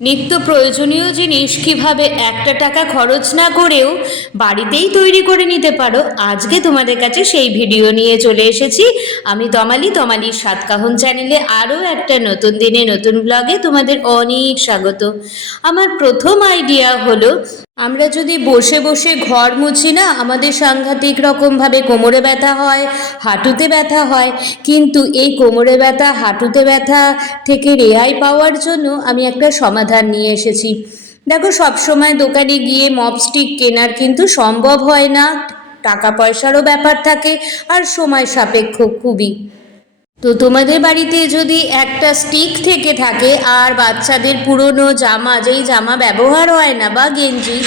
নিত্য প্রয়োজনীয় জিনিস কিভাবে একটা টাকা খরচ না করেও বাড়িতেই তৈরি করে নিতে পারো, আজকে তোমাদের কাছে সেই ভিডিও নিয়ে চলে এসেছি। আমি তমালির সাতকাহন চ্যানেলে আরও একটা নতুন দিনে নতুন ব্লগে তোমাদের অনেক স্বাগত। আমার প্রথম আইডিয়া হলো, আমরা যদি বসে বসে ঘর মুছি না, আমাদের সাংঘাতিক রকমভাবে কোমরে ব্যথা হয়, হাঁটুতে ব্যথা হয়। কিন্তু এই কোমরে ব্যথা হাঁটুতে ব্যথা থেকে রেহাই পাওয়ার জন্য আমি একটা সমাধান নিয়ে এসেছি। দেখো, সবসময় দোকানে গিয়ে মপস্টিক কেনার কিন্তু সম্ভব হয় না, টাকা পয়সারও ব্যাপার থাকে আর সময় সাপেক্ষ খুবই। তো তোমাদের বাড়িতে যদি একটা স্টিক থেকে থাকে আর বাচ্চাদের পুরনো জামা, যেই জামা ব্যবহার হয় না বা গেঞ্জি,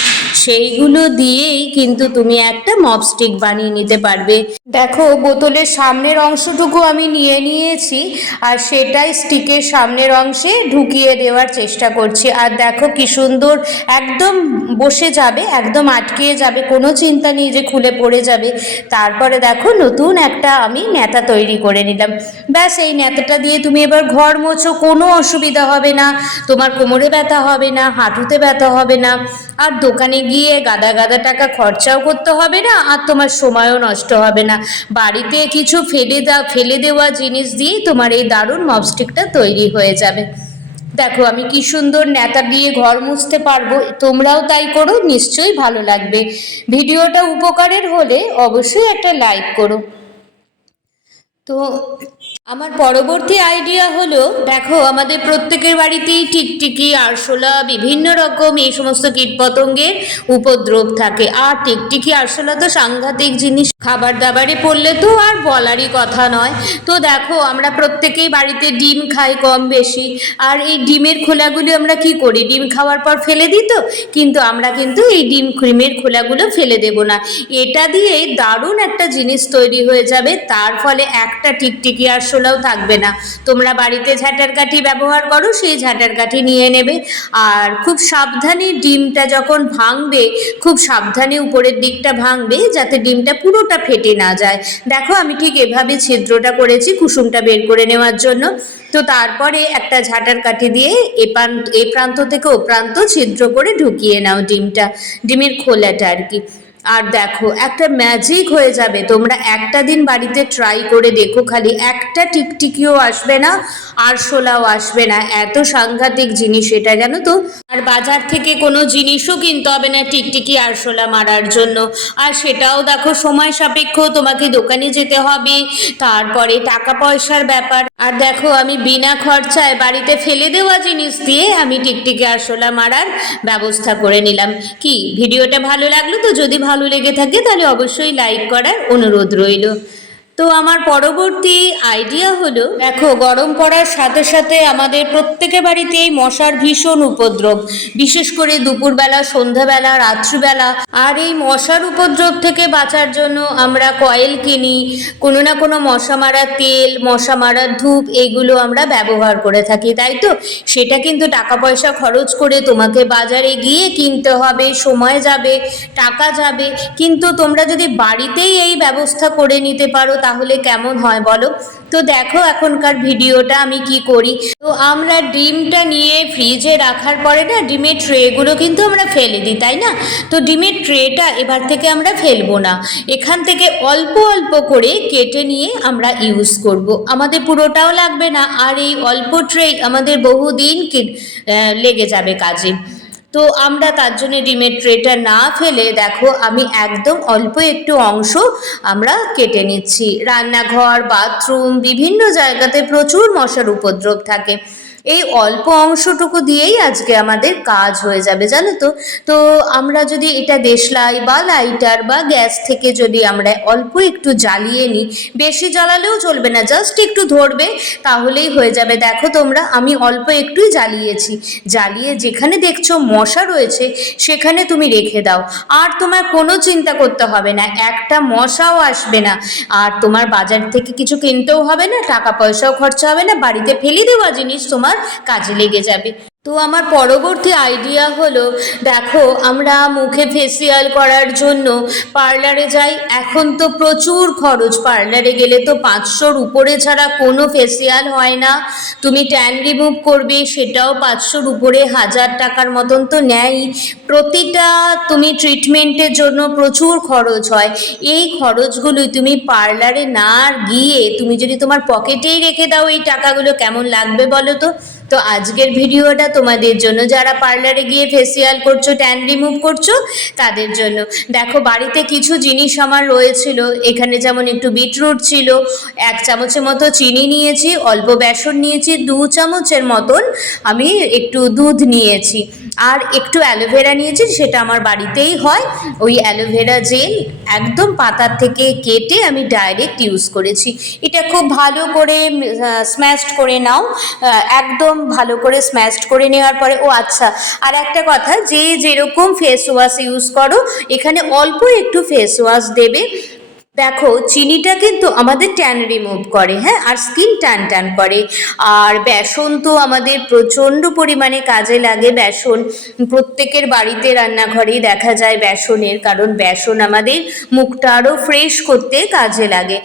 সেইগুলো দিয়েই কিন্তু তুমি একটা মপ স্টিক বানিয়ে নিতে পারবে। দেখো, বোতলের সামনের অংশটুকু আমি নিয়ে নিয়েছি আর সেটাই স্টিকের সামনের অংশে ঢুকিয়ে দেওয়ার চেষ্টা করছি। আর দেখো কি সুন্দর একদম বসে যাবে, একদম আটকিয়ে যাবে, কোনো চিন্তা নেই যে খুলে পড়ে যাবে। তারপরে দেখো, নতুন একটা আমি ন্যাতা তৈরি করে নিলাম। ব্যাস, এই ন্যাতাটা দিয়ে তুমি এবার ঘর মোছো, কোনো অসুবিধা হবে না, তোমার কোমরে ব্যথা হবে না, হাঁটুতে ব্যথা হবে না, আর দোকানে গিয়ে গাদা গাদা টাকা খরচাও করতে হবে না, আর তোমার সময়ও নষ্ট হবে না। বাড়িতে কিছু ফেলে দেওয়া জিনিস দিয়েই তোমার এই দারুণ মপস্টিকটা তৈরি হয়ে যাবে। দেখো আমি কি সুন্দর ন্যাতা দিয়ে ঘর মুছতে পারবো, তোমরাও তাই করো, নিশ্চয়ই ভালো লাগবে। ভিডিওটা উপকারের হলে অবশ্যই একটা লাইক করো। তো আমার পরবর্তী আইডিয়া হলো, দেখো আমাদের প্রত্যেকের বাড়িতেই টিকটিকি, আরশোলা, বিভিন্ন রকম এই সমস্ত কীটপতঙ্গের উপদ্রব থাকে। আর টিকটিকি আরশোলা তো সাংঘাতিক জিনিস, খাবার দাবারে পড়লে তো আর বলারই কথা নয়। তো দেখো, আমরা প্রত্যেকেই বাড়িতে ডিম খাই কম বেশি, আর এই ডিমের খোলাগুলো আমরা কি করি, ডিম খাওয়ার পর ফেলে দিই। তো কিন্তু আমরা কিন্তু এই ক্রিমের খোলাগুলো ফেলে দেব না, এটা দিয়ে দারুণ একটা জিনিস তৈরি হয়ে যাবে। তার ফলে একটা টিকটিকি আরশোলাও থাকবে না। তোমরা বাড়িতে ঝাঁটার কাঠি ব্যবহার করো, সেই ঝাঁটার কাঠি নিয়ে নেবে, আর খুব সাবধানে ডিমটা যখন ভাঙবে, খুব সাবধানে উপরের দিকটা ভাঙবে যাতে ডিমটা পুরোটা ফেটে না যায়। দেখো আমি ঠিক এভাবে ছিদ্রটা করেছি কুসুমটা বের করে নেওয়ার জন্য। তো তারপরে একটা ঝাঁটার কাঠি দিয়ে এ প্রান্ত থেকে ও প্রান্ত ছিদ্র করে ঢুকিয়ে নাও ডিমের খোলাটা আর কি। আর দেখো, একটা ম্যাজিক হয়ে যাবে। তোমরা একটা দিন বাড়িতে ট্রাই করে দেখো, খালি একটা টিকটিকিও আসবে না, আরশোলাও আসবে না। এত সাংঘাতিক জিনিস এটা, জানো তো। আর বাজার থেকে কোনো জিনিসও কিনতে হবে না টিকটিকি আরশোলা মারার জন্য। আর সেটাও দেখো সময় সাপেক্ষ, তোমাকে দোকানে যেতে হবে, তারপরে টাকা পয়সার ব্যাপার। আর দেখো, আমি বিনা খরচায় বাড়িতে ফেলে দেওয়া জিনিস দিয়ে আমি টিকটিকি আরশোলা মারার ব্যবস্থা করে নিলাম। কি ভিডিওটা ভালো লাগলো? তো যদি ভালো লেগে থাকে তাহলে অবশ্যই লাইক করার অনুরোধ রইল। তো আমার পরবর্তী আইডিয়া হলো, দেখো গরম পড়ার সাথে সাথে আমাদের প্রত্যেকের বাড়িতেই মশার ভীষণ উপদ্রব, বিশেষ করে দুপুরবেলা, সন্ধ্যাবেলা, রাত্রিবেলা। আর এই মশার উপদ্রব থেকে বাঁচার জন্য আমরা কয়েল কিনি, কোনো না কোনো মশা মারার তেল, মশা মারার ধূপ, এইগুলো আমরা ব্যবহার করে থাকি, তাই তো। সেটা কিন্তু টাকা পয়সা খরচ করে তোমাকে বাজারে গিয়ে কিনতে হবে, সময় যাবে, টাকা যাবে। কিন্তু তোমরা যদি বাড়িতেই এই ব্যবস্থা করে নিতে পারো তাহলে কেমন হয় বলো। তো দেখো এখনকার ভিডিওটা আমি কি করি। তো আমরা ডিমটা নিয়ে ফ্রিজে রাখার পরে না, ডিমের ট্রেগুলো কিন্তু আমরা ফেলে দিই, তাই না। তো ডিমের ট্রেটা এবার থেকে আমরা ফেলবো না, এখান থেকে অল্প অল্প করে কেটে নিয়ে আমরা ইউজ করব। আমাদের পুরোটাও লাগবে না, আর এই অল্প ট্রে আমাদের বহুদিন লেগে যাবে কাজে। তো আমরা তার জন্য ডিমের ট্রেটা না ফেলে, দেখো আমি একদম অল্প একটু অংশ আমরা কেটে নিচ্ছি। রান্নাঘর, বাথরুম, বিভিন্ন জায়গাতে প্রচুর মশার উপদ্রব থাকে, এই অল্প অংশটুকু দিয়েই আজকে আমাদের কাজ হয়ে যাবে, জানো তো। তো আমরা যদি এটা দেশলাই বা লাইটার বা গ্যাস থেকে যদি আমরা অল্প একটু জ্বালিয়ে নিই, বেশি জ্বালালেও চলবে না, জাস্ট একটু ধরবে তাহলেই হয়ে যাবে। দেখো তোমরা, আমি অল্প একটুই জ্বালিয়েছি, জ্বালিয়ে যেখানে দেখছো মশা রয়েছে সেখানে তুমি রেখে দাও, আর তোমার কোনো চিন্তা করতে হবে না, একটা মশাও আসবে না। আর তোমার বাজার থেকে কিছু কিনতেও হবে না, টাকা পয়সাও খরচা হবে না, বাড়িতে ফেলে দেওয়া জিনিস তোমার কাজে লেগে যাবে। তো আমার পরবর্তী আইডিয়া হলো, দেখো আমরা মুখে ফেসিয়াল করার জন্য পার্লারে যাই, এখন তো প্রচুর খরচ, পার্লারে গেলে তো 500-র উপরে ছাড়া কোনো ফেসিয়াল হয় না। তুমি ট্যান রিমুভ করবে, সেটাও 500-র উপরে, 1000 টাকার মতন তো নেয়ই। প্রতিটা তুমি ট্রিটমেন্টের জন্য প্রচুর খরচ হয়। এই খরচগুলোই তুমি পার্লারে না গিয়ে তুমি যদি তোমার পকেটেই রেখে দাও এই টাকাগুলো, কেমন লাগবে বলো তো? তো আজকের ভিডিওটা তোমাদের জন্য, যারা পার্লারে গিয়ে ফেসিয়াল করছো, ট্যান রিমুভ করছো, তাদের জন্য। দেখো বাড়িতে কিছু জিনিস আমার রয়েছিল, এখানে যেমন একটু বিটরুট ছিল, 1 চামচের মতো চিনি নিয়েছি, অল্প বেসন নিয়েছি, 2 চামচের মতন আমি একটু দুধ নিয়েছি, আর একটু অ্যালোভেরা নিয়েছি, সেটা আমার বাড়িতেই হয়। ওই অ্যালোভেরা জেল একদম পাতার থেকে কেটে আমি ডাইরেক্ট ইউজ করেছি। এটা খুব ভালো করে স্ম্যাশড করে নাও, একদম ভালো করে স্ম্যাশড করে নেওয়ার পরে, ও আচ্ছা আর একটা কথা, যে যেরকম ফেস ওয়াশ ইউজ করো এখানে অল্প একটু ফেস ওয়াশ দেবে। দেখো চিনিটা কিন্তু আমাদের ট্যান রিমুভ করে, হ্যাঁ, আর স্কিন ট্যান ট্যান করে। আর বেসন তো আমাদের প্রচণ্ড পরিমাণে কাজে লাগে। বেসন প্রত্যেকের বাড়িতে রান্নাঘরেই দেখা যায় বেসনের, কারণ বেসন আমাদের মুখটা আরও ফ্রেশ করতে কাজে লাগে।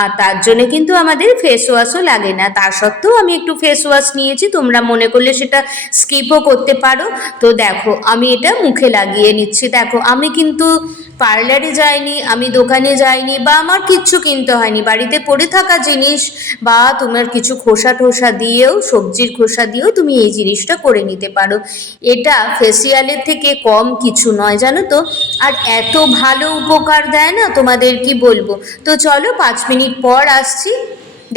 আর তার জন্য কিন্তু আমাদের ফেস ওয়াশও লাগে না। তা সত্ত্বেও আমি একটু ফেস ওয়াশ নিয়েছি, তোমরা মনে করলে সেটা স্কিপও করতে পারো। তো দেখো আমি এটা মুখে লাগিয়ে নিচ্ছি। দেখো আমি কিন্তু পার্লারে যাইনি, আমি দোকানে যাইনি, বা আমার কিচ্ছু কিনতে হয়নি, বাড়িতে পড়ে থাকা জিনিস বা তোমার কিছু খোসা টোসা দিয়েও, সবজির খোসা দিয়েও তুমি এই জিনিসটা করে নিতে পারো। এটা ফেসিয়ালের থেকে কম কিছু নয়, জানো তো। আর এত ভালো উপকার দেয় না, তোমাদের কি বলবো। তো চলো 5 মিনিট পর আসছি।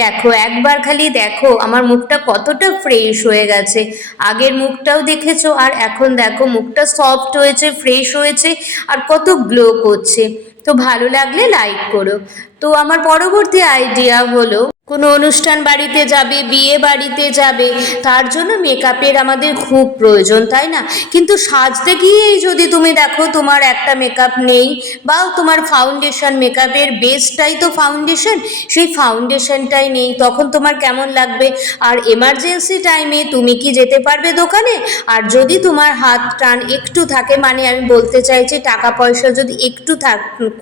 দেখো একবার খালি দেখো আমার মুখটা কতটা ফ্রেশ হয়ে গেছে। আগের মুখটাও দেখেছো, আর এখন দেখো মুখটা সফট হয়েছে, ফ্রেশ হয়েছে, আর কত গ্লো করছে। তো ভালো লাগলে লাইক করো। তো আমার পরবর্তী আইডিয়া হলো, কোনো অনুষ্ঠান বাড়িতে যাবে, বিয়ে বাড়িতে যাবে, তার জন্য মেকআপের আমাদের খুব প্রয়োজন, তাই না? কিন্তু সাজতে গিয়েই যদি তুমি দেখো তোমার একটা মেকআপ নেই, বা তোমার ফাউন্ডেশন, মেকআপের বেসটাই তো ফাউন্ডেশন, সেই ফাউন্ডেশনটাই নেই, তখন তোমার কেমন লাগবে? আর এমার্জেন্সি টাইমে তুমি কি যেতে পারবে দোকানে? আর যদি তোমার হাত টান একটু থাকে, মানে আমি বলতে চাইছি টাকা পয়সা যদি একটু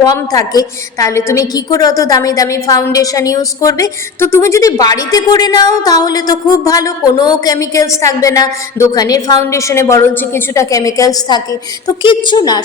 কম থাকে, তাহলে তুমি কি করে অত দামি দামি ফাউন্ডেশন ইউজ করবে? তো তুমি যদি বাড়িতে করে নাও তাহলে তো খুব ভালো, কোনো কেমিক্যালস থাকবে না। দোকানের ফাউন্ডেশনে বরঞ্চ কিছুটা কেমিক্যালস থাকে। তো কিচ্ছু না,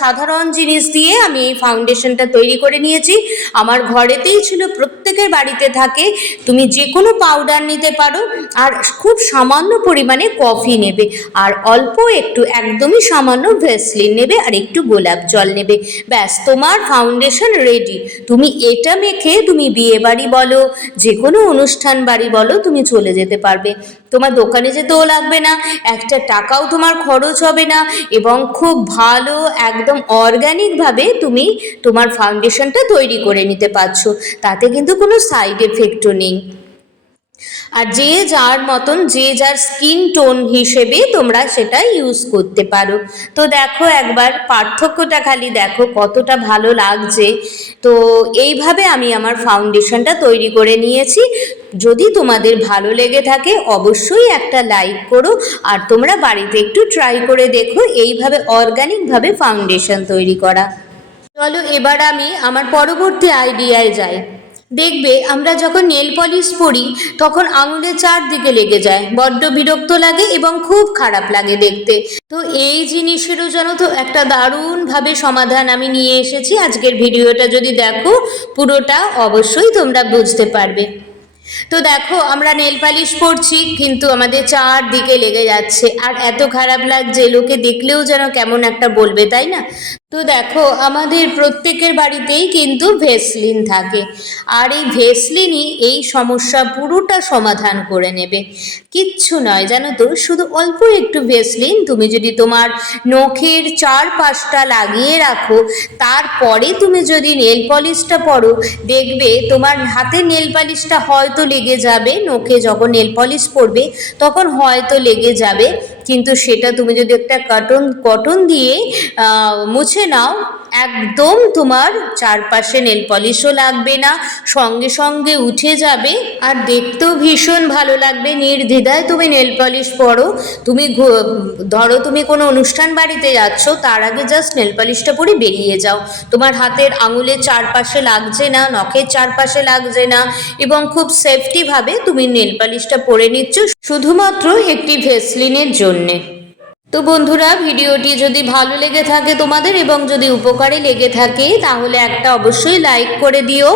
সাধারণ জিনিস দিয়ে আমি এই ফাউন্ডেশনটা তৈরি করে নিয়েছি। আমার ঘরেতেই ছিল, প্রত্যেকের বাড়িতে থাকে। তুমি যে কোনো পাউডার নিতে পারো, আর খুব সামান্য পরিমাণে কফি নেবে, আর অল্প একটু একদমই সামান্য ভ্যাসলিন নেবে, আর একটু গোলাপ জল নেবে। ব্যাস, তোমার ফাউন্ডেশন রেডি। তুমি এটা মেখে তুমি বিয়ে বাড়ি বলো, যে কোনো অনুষ্ঠান বাড়ি বলো, তুমি চলে যেতে পারবে। তোমার দোকানে যেতেও লাগবে না, একটা টাকাও তোমার খরচ হবে না, এবং খুব ভালো একদম অর্গ্যানিকভাবে তুমি তোমার ফাউন্ডেশনটা তৈরি করে নিতে পারছো। তাতে কিন্তু কোনো সাইড এফেক্টও নেই। আর যে যার মতন, যে যার স্কিন টোন হিসেবে তোমরা সেটা ইউজ করতে পারো। তো দেখো একবার পার্থক্যটা খালি দেখো কতটা ভালো লাগছে। তো এইভাবে আমি আমার ফাউন্ডেশনটা তৈরি করে নিয়েছি। যদি তোমাদের ভালো লেগে থাকে অবশ্যই একটা লাইক করো, আর তোমরা বাড়িতে একটু ট্রাই করে দেখো এইভাবে অর্গানিকভাবে ফাউন্ডেশন তৈরি করা। চলো এবার আমি আমার পরবর্তী আইডিয়ায় যাই। দেখবে আমরা যখন নেল পলিশ পরি তখন আঙুলের চারদিকে লেগে যায়, বড্ড বিরক্ত লাগে এবং খুব খারাপ লাগে দেখতে। তো এই জিনিসেরও জানো তো একটা দারুণভাবে সমাধান আমি নিয়ে এসেছি। আজকের ভিডিওটা যদি দেখো পুরোটা, অবশ্যই তোমরা বুঝতে পারবে। তো দেখো আমরা নেল পালিশ পরছি, কিন্তু আমাদের চারদিকে লেগে যাচ্ছে, আর এত খারাপ লাগছে, লোকে দেখলেও যেন কেমন একটা বলবে, তাই না? তো দেখো আমাদের প্রত্যেকের বাড়িতেই কিন্তু ভেসলিন থাকে, আর এই ভেসলিনই এই সমস্যা পুরোটা সমাধান করে নেবে। কিচ্ছু নয় জানো তো, শুধু অল্প একটু ভেসলিন তুমি যদি তোমার নখের চারপাশটা লাগিয়ে রাখো, তারপরে তুমি যদি নেল পলিশটা পরো, দেখবে তোমার হাতের নেল পলিশটা হয়তো লেগে যাবে, নখে যখন নেল পলিশ পরবে তখন হয়তো লেগে যাবে, কিন্তু সেটা তুমি যদি একটা কটন দিয়ে মুছে নাও, একদম তোমার চারপাশে নেল পলিশও লাগবে না, সঙ্গে সঙ্গে উঠে যাবে আর দেখতেও ভীষণ ভালো লাগবে। নির্দ্বিধায় তুমি নেল পলিশ পরো। তুমি ধরো তুমি কোনো অনুষ্ঠান বাড়িতে যাচ্ছ, তার আগে জাস্ট নেল পলিশটা পরে বেরিয়ে যাও, তোমার হাতের আঙুলের চারপাশে লাগছে না, নখের চারপাশে লাগছে না, এবং খুব সেফটিভাবে তুমি নেল পলিশটা পরে নিচ্ছ শুধুমাত্র একটি ভেসলিনের জন্যে। তো বন্ধুরা, ভিডিওটি যদি ভালো লেগে থাকে তোমাদের এবং যদি উপকারে লেগে থাকে তাহলে একটা অবশ্যই লাইক করে দিও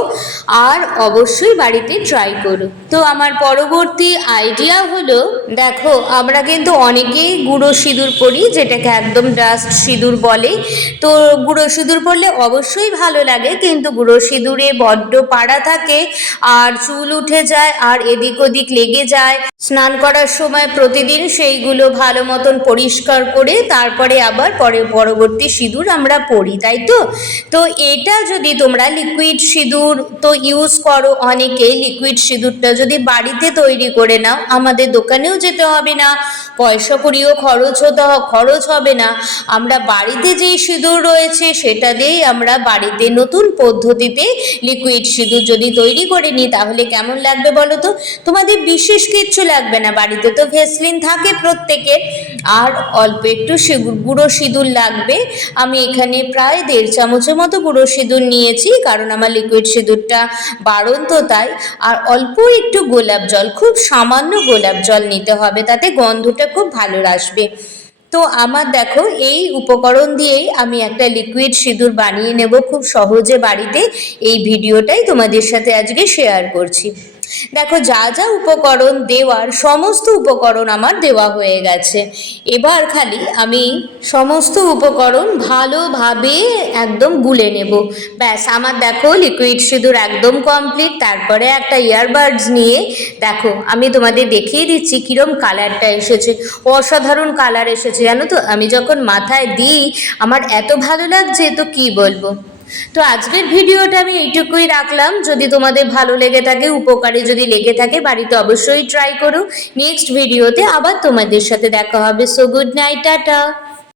আর অবশ্যই বাড়িতে ট্রাই করো। তো আমার পরবর্তী আইডিয়া হলো, দেখো আমরা কিন্তু অনেকেই গুঁড়ো সিঁদুর পরি, যেটাকে একদম ডাস্ট সিঁদুর বলে। তো গুঁড়ো সিঁদুর পরলে অবশ্যই ভালো লাগে, কিন্তু গুঁড়ো সিঁদুরে বড্ড পাড়া থাকে আর চুল উঠে যায় আর এদিক ওদিক লেগে যায়। স্নান করার সময় প্রতিদিন সেইগুলো ভালো মতন পরিষ্কার করে তারপরে আবার পরবর্তী সিঁদুর আমরা পরি, তাই তো? তো এটা যদি তোমরা লিকুইড সিঁদুর তো ইউজ করো, অনেকে লিকুইড সিঁদুরটা যদি বাড়িতে তৈরি করে নাও, আমাদের দোকানেও যেতে হবে না, পয়সা কড়িও খরচ হবে না। আমরা বাড়িতে যেই সিঁদুর রয়েছে সেটা দিয়েই আমরা বাড়িতে নতুন পদ্ধতিতে লিকুইড সিঁদুর যদি তৈরি করে নিই তাহলে কেমন লাগবে বলো তো? তোমাদের বিশেষ কিচ্ছু লাগবে না, বাড়িতে তো ভেসলিন থাকে প্রত্যেকের, আর অল্প একটু গুঁড়ো সিঁদুর লাগবে। আমি এখানে প্রায় 1.5 চামচের মতো গুঁড়ো সিঁদুর নিয়েছি, কারণ আমার লিকুইড সিঁদুরটা বাড়ন্ত তাই। আর অল্প একটু গোলাপ জল, খুব সামান্য গোলাপ জল নিতে হবে, তাতে গন্ধটা খুব ভালো আসবে। তো আমার দেখো এই উপকরণ দিয়েই আমি একটা লিকুইড সিঁদুর বানিয়ে নেব খুব সহজে বাড়িতে। এই ভিডিওটাই তোমাদের সাথে আজকে শেয়ার করছি। দেখো যা যা উপকরণ দেওয়ার সমস্ত উপকরণ আমার দেওয়া হয়ে গেছে। এবার খালি আমি সমস্ত উপকরণ ভালোভাবে একদম গুলে নেব। ব্যাস, আমার দেখো লিকুইড সিঁদুর একদম কমপ্লিট। তারপরে একটা ইয়ারবাডস নিয়ে দেখো আমি তোমাদের দেখিয়ে দিচ্ছি কিরম কালারটা এসেছে। অসাধারণ কালার এসেছে জানো তো, আমি যখন মাথায় দিই আমার এত ভালো লাগছে, তো কি বলবো। তো আজকের ভিডিওটা আমি এইটুকুই রাখলাম। যদি তোমাদের ভালো লেগে থাকে, উপকারে যদি লেগে থাকে, বাড়িতে অবশ্যই ট্রাই করো। নেক্সট ভিডিওতে আবার তোমাদের সাথে দেখা হবে। So good night, tata.